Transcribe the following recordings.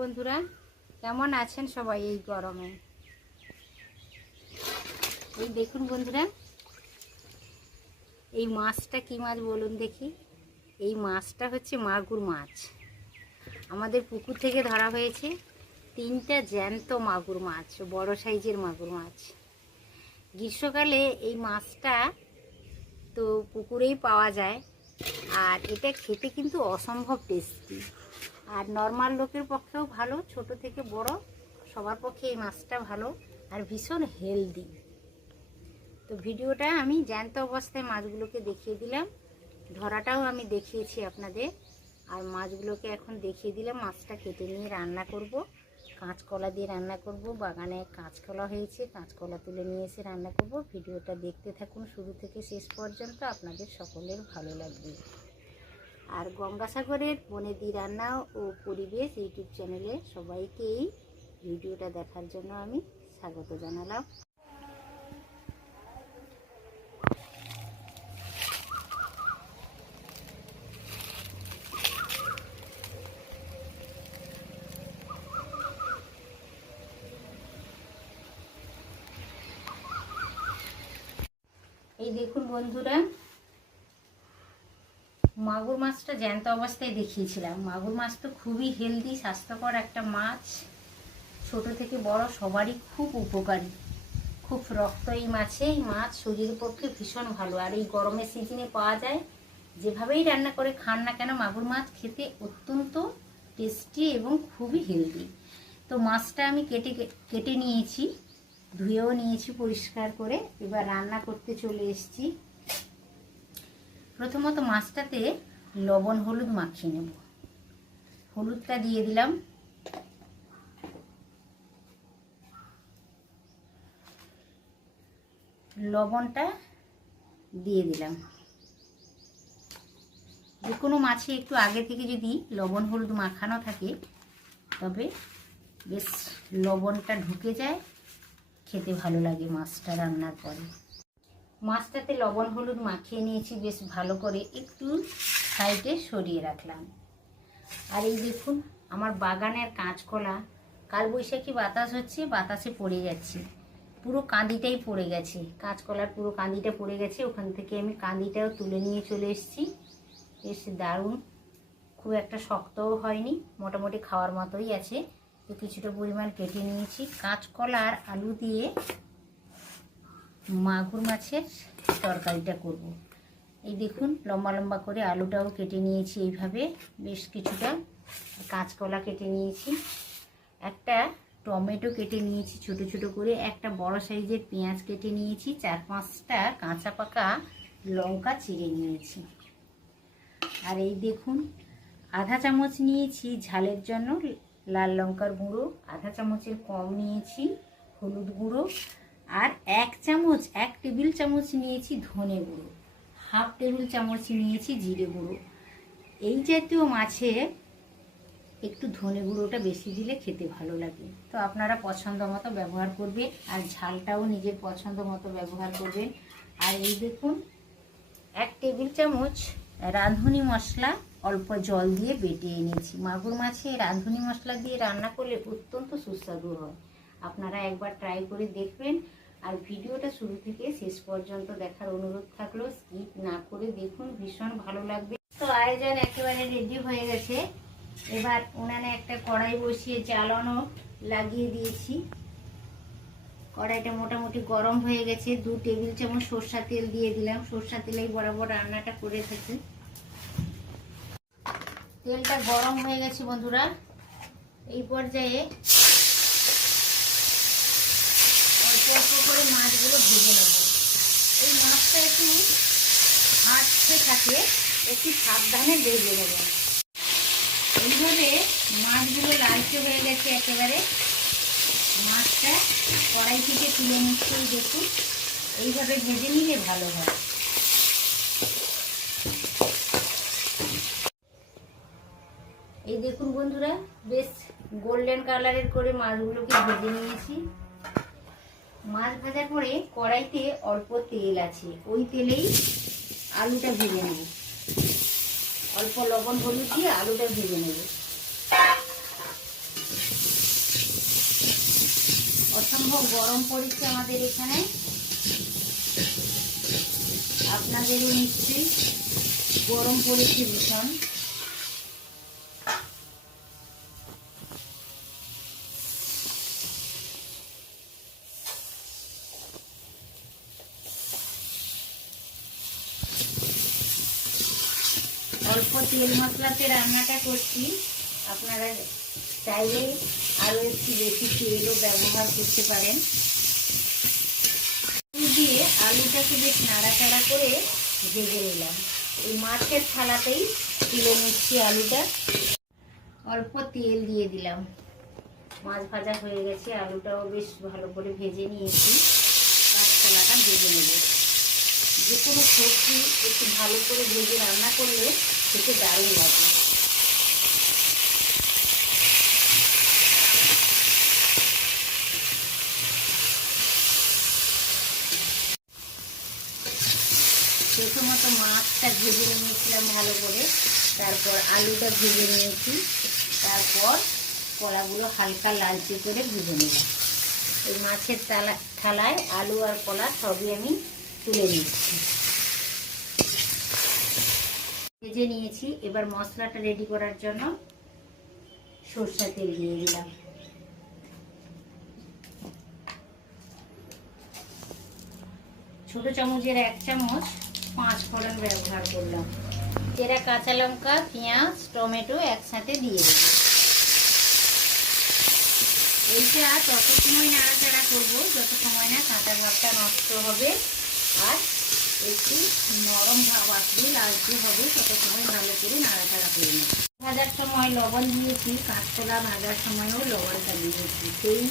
বন্ধুরা, কেমন আছেন সবাই এই গরমে? এই দেখুন বন্ধুরা, এই মাছটা কি মাছ বলুন দেখি। এই মাছটা হচ্ছে মাগুর মাছ। আমাদের পুকুর থেকে ধরা হয়েছে 3টা জ্যান্ত মাগুর মাছ, বড় সাইজের মাগুর মাছ। গ্রীষ্মকালে এই মাছটা তো পুকুরেই পাওয়া যায়, আর এটা খেতে কিন্তু অসম্ভব টেস্টি, আর নর্মাল লোকের পক্ষেও ভালো, ছোট থেকে বড় সবার পক্ষে এই মাছটা ভালো আর ভীষণ হেলদি। তো ভিডিওটা আমি জ্যান্ত অবস্থায় মাছগুলোকে দেখিয়ে দিলাম, ধরাটাও আমি দেখিয়েছি আপনাদের, আর মাছগুলোকে এখন দেখিয়ে দিলাম। মাছটা কেটে নিয়ে রান্না করব, কাঁচকলা দিয়ে রান্না করব। বাগানে কাঁচকলা হয়েছে, কাঁচকলা তুলে নিয়ে এসে রান্না করব। ভিডিওটা দেখতে থাকুন শুরু থেকে শেষ পর্যন্ত, আপনাদের সকলের ভালো লাগবে। আর গঙ্গাসাগরের বনেদি রান্না ও পরিবেশ ইউটিউব চ্যানেলে সবাইকে এই ভিডিওটা দেখার জন্য আমি স্বাগত জানালাম। এই দেখুন বন্ধুরা, মাগুর মাছটা জ্যান্ত অবস্থায় দেখিয়েছিলাম। মাগুর মাছ তো খুবই হেলদি, স্বাস্থ্যকর একটা মাছ, ছোট থেকে বড় সবারই খুব উপকারী, খুব রক্ত এই মাছে। এই মাছ শরীরের পক্ষে ভীষণ ভালো, আর এই গরমের সিজনে পাওয়া যায়। যেভাবেই রান্না করে খান না কেন, মাগুর মাছ খেতে অত্যন্ত টেস্টি এবং খুবই হেলদি। তো মাছটা আমি কেটে নিয়েছি, ধুয়েও নিয়েছি পরিষ্কার করে। এবার রান্না করতে চলে এসেছি। প্রথমত মাছটাতে লবণ হলুদ মাখিয়ে নেব। হলুদটা দিয়ে দিলাম, লবণটা দিয়ে দিলাম। যে কোনো মাছে একটু আগে থেকে যদি লবণ হলুদ মাখানো থাকে তবে বেশ লবণটা ঢুকে যায়, খেতে ভালো লাগে মাছটা রান্নার পরে। মাছটাতে লবণ হলুদ মাখিয়ে নিয়েছি বেশ ভালো করে, একটু সাইডে সরিয়ে রাখলাম। আর এই দেখুন আমার বাগানের কাঁচকলা, কালবৈশাখী বাতাস হচ্ছে, বাতাসে পড়ে যাচ্ছে, পুরো কাঁদিটাই পড়ে গেছে। কাঁচকলার পুরো কাঁদিটা পড়ে গেছে, ওখান থেকে আমি কাঁদিটাও তুলে নিয়ে চলে এসেছি। বেশ দারুণ, খুব একটা শক্তও হয়নি, মোটামুটি খাওয়ার মতোই আছে। তো কিছুটা পরিমাণ কেটে নিয়েছি। কাঁচকলা আর আলু দিয়ে মাগুর মাছের তরকারিটা করব। এই দেখুন লম্বা লম্বা করে আলুটাও কেটে নিয়েছি এইভাবে, বেশ কিছুটা কাঁচকলা কেটে নিয়েছি, একটা টমেটো কেটে নিয়েছি ছোট ছোট করে, একটা বড় সাইজের পেঁয়াজ কেটে নিয়েছি, 4-5টা কাঁচা পাকা লঙ্কা চিড়ে নিয়েছি। আর এই দেখুন আধা চামচ নিয়েছি ঝালের জন্য লাল লঙ্কার গুঁড়ো, আধা চামচের কম নিয়েছি হলুদ গুঁড়ো, আর 1 টেবিল চামচ নিয়েছি ধনে গুঁড়ো, 1/2 টেবিল চামচ নিয়েছি জিরে গুঁড়ো। এই জাতীয় মাছে একটু ধনে গুঁড়োটা বেশি দিলে খেতে ভালো লাগে। তো আপনারা পছন্দ মতো ব্যবহার করবেন, আর ঝালটাও নিজের পছন্দ মতো ব্যবহার করবেন। আর এই দেখুন 1 টেবিল চামচ রাঁধুনি মশলা অল্প জল দিয়ে বেটে এনেছি। মাগুর মাছে রাঁধুনি মশলা দিয়ে রান্না করলে অত্যন্ত সুস্বাদু হয়, আপনারা একবার ট্রাই করে দেখবেন। আর ভিডিওটা শুরু থেকে শেষ পর্যন্ত দেখার অনুরোধ থাকলো, স্কিপ না করে দেখুন, ভীষণ ভালো লাগবে। তো আয়োজন একেবারে রেডি হয়ে গেছে। এবার উনানে একটা কড়াই বসিয়ে জ্বালানো লাগিয়ে দিয়েছি। কড়াইটা মোটামুটি গরম হয়ে গেছে। 2 টেবিল চামচ সরষা তেল দিয়ে দিলাম, সরষা তেলেই বরাবর রান্নাটা করে থাকি। তেলটা গরম হয়ে গেছে বন্ধুরা। এই পর্যায়ে অল্প অল্প করে মাছগুলো ভেজে নেব। এই মাছটা একটু হাঁটতে থাকে, একটু সাবধানে ভেজে নেবেন। এইভাবে মাছগুলো লালচে হয়ে গেছে একেবারে, মাছটা কড়াই থেকে তুলে নিচ্ছে। দেখুন এইভাবে ভেজে নিলে ভালো হয়। এই দেখুন বন্ধুরা, বেশ গোল্ডেন কালারের করে মাছগুলোকে ভেজে নিয়েছি। মাছ ভাজার পরে কড়াইতে অল্প তেল আছে, ওই তেলেই আলুটা ভেজে নেব। অল্প লবণ হলুদ দিয়ে আলুটা ভেজে নেব। অসম্ভব গরম পড়েছে আমাদের এখানে, আপনাদেরও নিশ্চয়ই গরম পড়েছে ভীষণ। অল্প তেল মশলাতে রান্নাটা করছি, আপনারা চাইলে আরও একটু বেশি তেলও ব্যবহার করতে পারেন। দিয়ে আলুটাকে বেশ নাড়াচাড়া করে ভেজে নিলাম। এই মাছের থালাতেই তুলে নিচ্ছি আলুটা। অল্প তেল দিয়ে দিলাম, মাছ ভাজা হয়ে গেছে, আলুটাও বেশ ভালো করে ভেজে নিয়েছি। কাঁচকলাটা ভেজে নেব। যে কোনো সবজি একটু ভালো করে ভেজে রান্না করলে খেতে দারুণ লাগে। প্রথমত মাছটা ভেজে নিয়েছিলাম ভালো করে, তারপর আলুটা ভেজে নিয়েছি, তারপর কলাগুলো হালকা লালচে করে ভেজে নিলাম। এই মাছের থালায় আলু আর কলা সবই আমি তুলে নিচ্ছি। ভেজে নিয়েছি। এবার মশলাটা রেডি করার জন্য সরষের তেল দিয়ে দিলাম। ছোট চামচের 1 চামচ 5 ফোড়ন ব্যবহার করলাম। চেরা কাঁচা লঙ্কা, পেঁয়াজ, টমেটো একসাথে দিয়ে দেব। এইটা তত সময় নাড়াচাড়া করবো যত সময় না কাঁচা ভাবটা নষ্ট হবে আর একটু নরম ভাব আসবে, লালচে হবে, তত সময় ভালো করে নাড়াচাড়া করে নেব। ভাজার সময় লবণ দিয়েছি, কাঁচকলা ভাজার সময়ও লবণটা দিয়েছি। সেই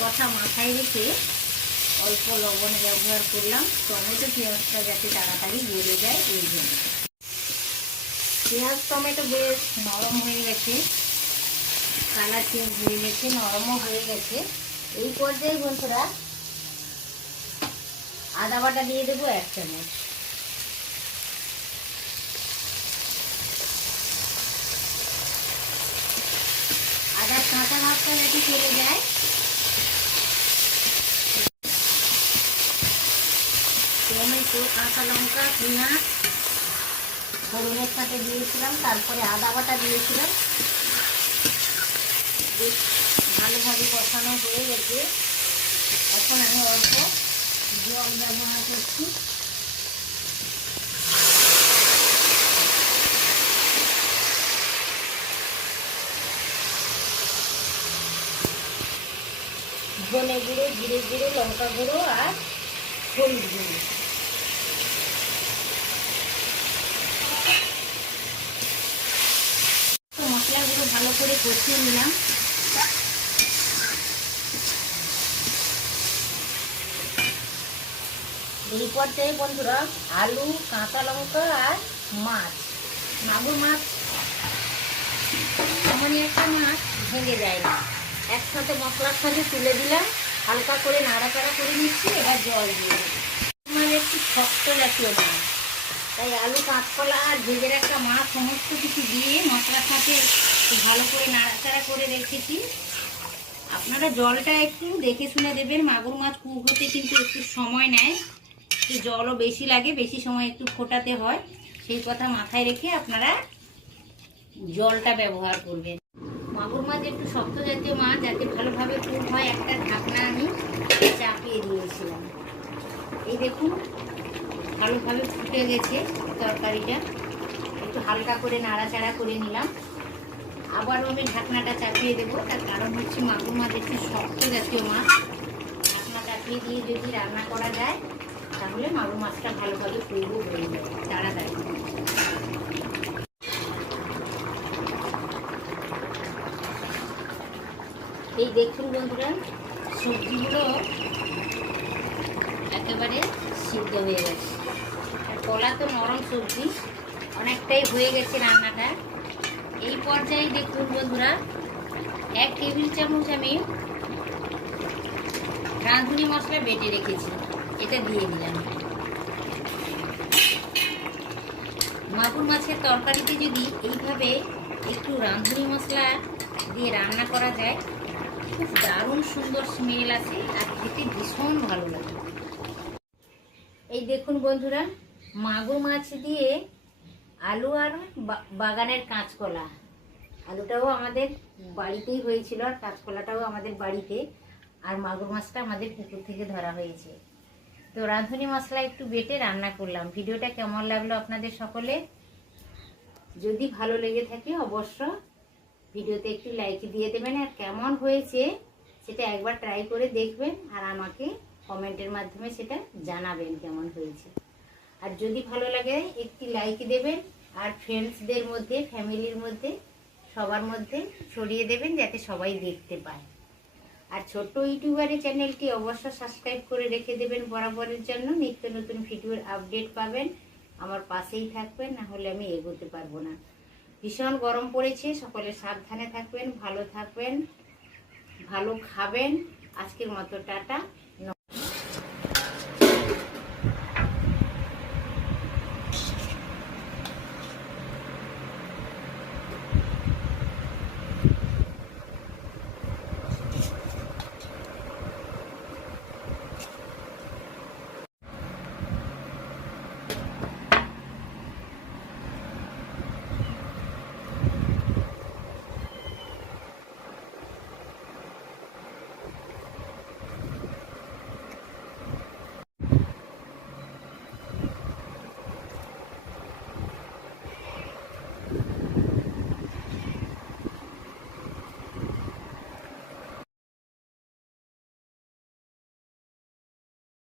কথা মাথায় রেখে অল্প লবণ ব্যবহার করলাম, টমেটো পেঁয়াজটা যাতে তাড়াতাড়ি গলে যায় এই জন্য। পেঁয়াজ টমেটো বেশ নরম হয়ে গেছে, কালার চেঞ্জ হয়ে গেছে, নরমও হয়ে গেছে। এই পর্যায়ে বন্ধুরা আদা বাটা দিয়ে দেবো 1 চামচ। আদার কাঁচা ভাবটা যাতে চলে যায় টমেটো, কাঁচা লঙ্কা, পেঁয়াজ ফোড়নের সাথে দিয়েছিলাম, তারপরে আদা বাটা দিয়েছিলাম। বেশ ভালোভাবে কষানো হয়ে গেছে। এখন আমি অল্প জল ব্যবহার করছি। ধনে গুঁড়ো, জিরে গুঁড়ো, লঙ্কা গুঁড়ো আর হলুদ গুঁড়ো। মশলাগুলো ভালো করে কষিয়ে নিলাম। এই পর্যায়ে বন্ধুরা আলু, কাঁচা লঙ্কা আর মাছ, মাগুর মাছ এমনই একটা মাছ ভেঙে যায় না, একসাথে মশলার সাথে তুলে দিলাম, হালকা করে নাড়াচাড়া করে নিচ্ছি। এবার জল দিয়ে দেবো। মানে একটু শক্ত জাতীয় মাছ, তাই আলু, কাঁচকলা আর ভেজে রাখা মাছ সমস্ত কিছু দিয়ে মশলার সাথে ভালো করে নাড়াচাড়া করে রেখেছি। আপনারা জলটা একটু দেখে শুনে দেবেন। মাগুর মাছ কুক হতে কিন্তু একটু সময় নেয়, একটু জলও বেশি লাগে, বেশি সময় একটু ফোটাতে হয়। সেই কথা মাথায় রেখে আপনারা জলটা ব্যবহার করবেন। মাগুর মাছ একটু শক্ত জাতীয় মাছ, যাতে ভালোভাবে কুক হয় একটা ঢাকনা আমি চাপিয়ে দিয়েছিলাম। এই দেখুন ভালোভাবে ফুটে গেছে তরকারিটা। একটু হালকা করে নাড়াচাড়া করে নিলাম। আবারও আমি ঢাকনাটা চাপিয়ে দেবো, তার কারণ হচ্ছে মাগুর মাছ একটু শক্ত জাতীয় মাছ। ঢাকনা চাপিয়ে দিয়ে যদি রান্না করা যায় তাহলে মাগুর মাছটা ভালোভাবে পুরো হয়ে যাবে তাড়াতাড়ি। এই দেখুন বন্ধুরা সবজিগুলো একেবারে সিদ্ধ হয়ে গেছে। আর কলা তো নরম সবজি, অনেকটাই হয়ে গেছে রান্নাটা। এই পর্যায়ে দেখুন বন্ধুরা 1 টেবিল চামচ আমি রাঁধুনি মশলা বেটে রেখেছি, এটা দিয়ে দিলাম। মাগুর মাছের তরকারিতে যদি এইভাবে একটু রাঁধুনি মশলা দিয়ে রান্না করা যায় খুব দারুণ সুন্দর স্মেল আসে আর খেতে ভীষণ ভালো লাগে। এই দেখুন বন্ধুরা, মাগুর মাছ দিয়ে আলু আর বাগানের কাঁচকলা। আলুটাও আমাদের বাড়িতেই হয়েছিল আর কাঁচকলাটাও আমাদের বাড়িতে, আর মাগুর মাছটা আমাদের পুকুর থেকে ধরা হয়েছে। তো রাঁধুনি মশলা একটু বেটে রান্না করলাম। ভিডিওটা কেমন লাগলো আপনাদের সকলে? যদি ভালো লেগে থাকে অবশ্য ভিডিওতে একটু লাইক দিয়ে দেবেন, আর কেমন হয়েছে সেটা একবার ট্রাই করে দেখবেন আর আমাকে কমেন্টের মাধ্যমে সেটা জানাবেন কেমন হয়েছে। আর যদি ভালো লাগে একটি লাইক দেবেন, আর ফ্রেন্ডসদের মধ্যে, ফ্যামিলির মধ্যে, সবার মধ্যে ছড়িয়ে দেবেন যাতে সবাই দেখতে পায়। আর ছোট্ট ইউটিউবারের চ্যানেলটি অবশ্য সাবস্ক্রাইব করে রেখে দেবেন বরাবরের জন্য। নিত্য নতুন ভিডিওর আপডেট পাবেন। আমার পাশেই থাকবেন, না হলে আমি এগোতে পারবো না। ভীষণ গরম পড়েছে, সকলে সাবধানে থাকবেন, ভালো থাকবেন, ভালো খাবেন। আজকের মতো টাটা।